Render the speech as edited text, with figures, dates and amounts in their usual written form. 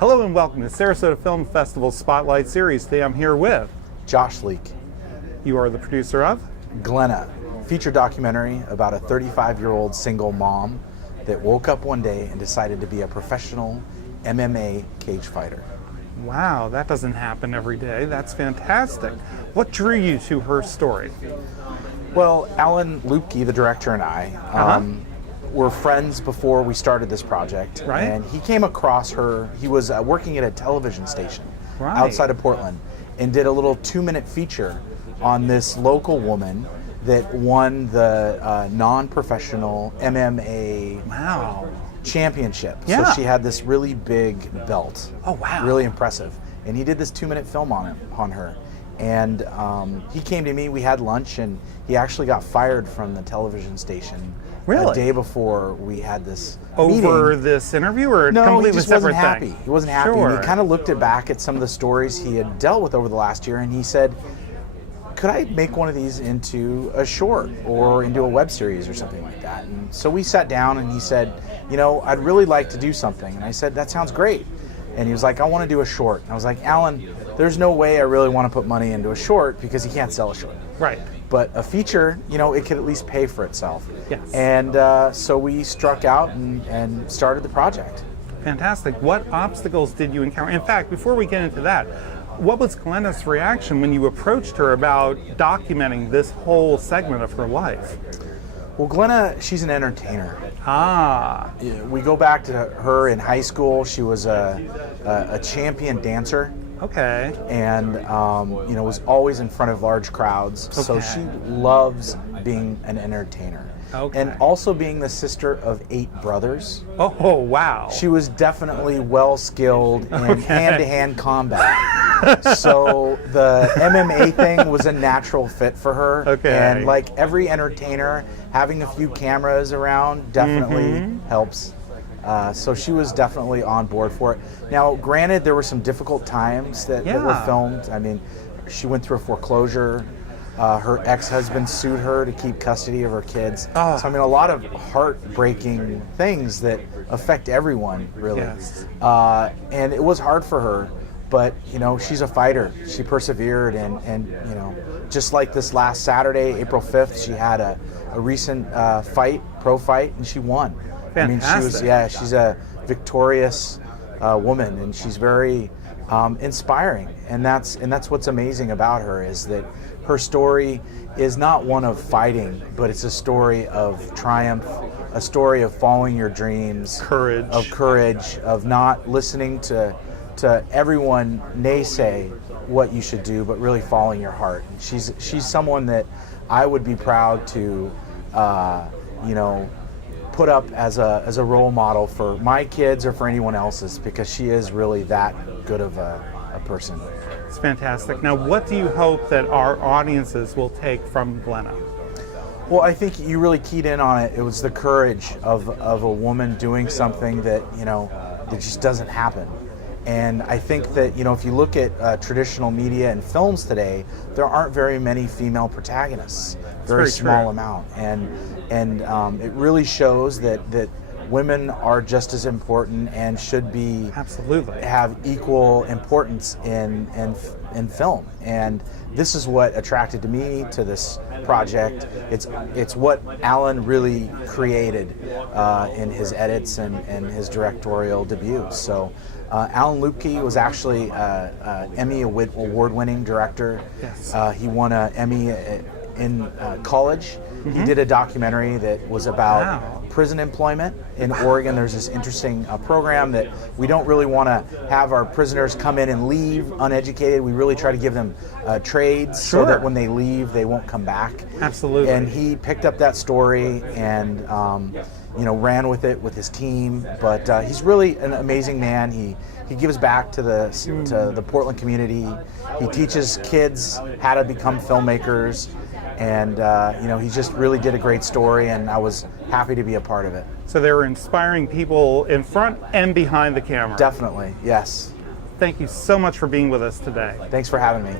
Hello and welcome to Sarasota Film Festival Spotlight Series. Today I'm here with Josh Leake. You are the producer of Glena, feature documentary about a 35-year-old single mom that woke up one day and decided to be a professional MMA cage fighter. Wow, that doesn't happen every day. That's fantastic. What drew you to her story? Well, Allan Luebke, the director, and I were friends before we started this project. Right. And he came across her. He was working at a television station outside of Portland and did a little 2-minute feature on this local woman that won the non-professional MMA championship. Yeah. So she had this really big belt. Oh, wow. Really impressive. And he did this 2-minute film on her. And he came to me, we had lunch, and he actually got fired from the television station a day before we had this Over meeting. This interview, or No, completely he just separate wasn't happy. thing? He wasn't happy. Sure. And he kind of looked back at some of the stories he had dealt with over the last year, and he said, could I make one of these into a short or into a web series or something like that? And so we sat down and he said, you know, I'd really like to do something. And I said, that sounds great. And he was like, I want to do a short. And I was like, Alan, there's no way I really want to put money into a short because he can't sell a short. Right. But a feature, you know, it could at least pay for itself. Yes. And so we struck out and started the project. Fantastic. What obstacles did you encounter? In fact, before we get into that, what was Glena's reaction when you approached her about documenting this whole segment of her life? Well, Glena, she's an entertainer. We go back to her in high school. She was a champion dancer. Okay. And you know, was always in front of large crowds. Okay. So she loves being an entertainer. Okay. And also being the sister of 8 brothers. Oh, wow. She was definitely well skilled in hand-to-hand combat. So the MMA thing was a natural fit for her. Okay. And like every entertainer, having a few cameras around definitely helps. So she was definitely on board for it. Now, granted, there were some difficult times that were filmed. I mean, she went through a foreclosure. Her ex-husband sued her to keep custody of her kids. So, I mean, a lot of heartbreaking things that affect everyone, really. Yes. And it was hard for her, but, you know, she's a fighter. She persevered, and you know, just like this last Saturday, April 5th, she had a recent pro fight, and she won. Fantastic. I mean, she's a victorious woman, and she's very inspiring. And that's what's amazing about her, is that her story is not one of fighting, but it's a story of triumph, a story of following your dreams, courage, of not listening to everyone naysay what you should do, but really following your heart. And she's someone that I would be proud to, you know, put up as a role model for my kids or for anyone else's, because she is really that good of a person. It's fantastic. Now, what do you hope that our audiences will take from Glena? Well, I think you really keyed in on it. It was the courage of a woman doing something that, you know, that just doesn't happen. And I think that, you know, if you look at traditional media and films today, there aren't very many female protagonists. Very small amount. And it really shows that women are just as important and should be have equal importance in film. And this is what attracted me to this project. It's what Allan really created in his edits and his directorial debut. So Allan Luebke was actually an Emmy award-winning director. Yes. He won an Emmy in college. He did a documentary that was about prison employment in Oregon. There's this interesting program that we don't really want to have our prisoners come in and leave uneducated. We really try to give them trades so that when they leave, they won't come back. Absolutely. And he picked up that story and you know, ran with it with his team. But he's really an amazing man. He gives back to the Portland community. He teaches kids how to become filmmakers. And you know, he just really did a great story, and I was happy to be a part of it. So they were inspiring people in front and behind the camera. Definitely, yes. Thank you so much for being with us today. Thanks for having me.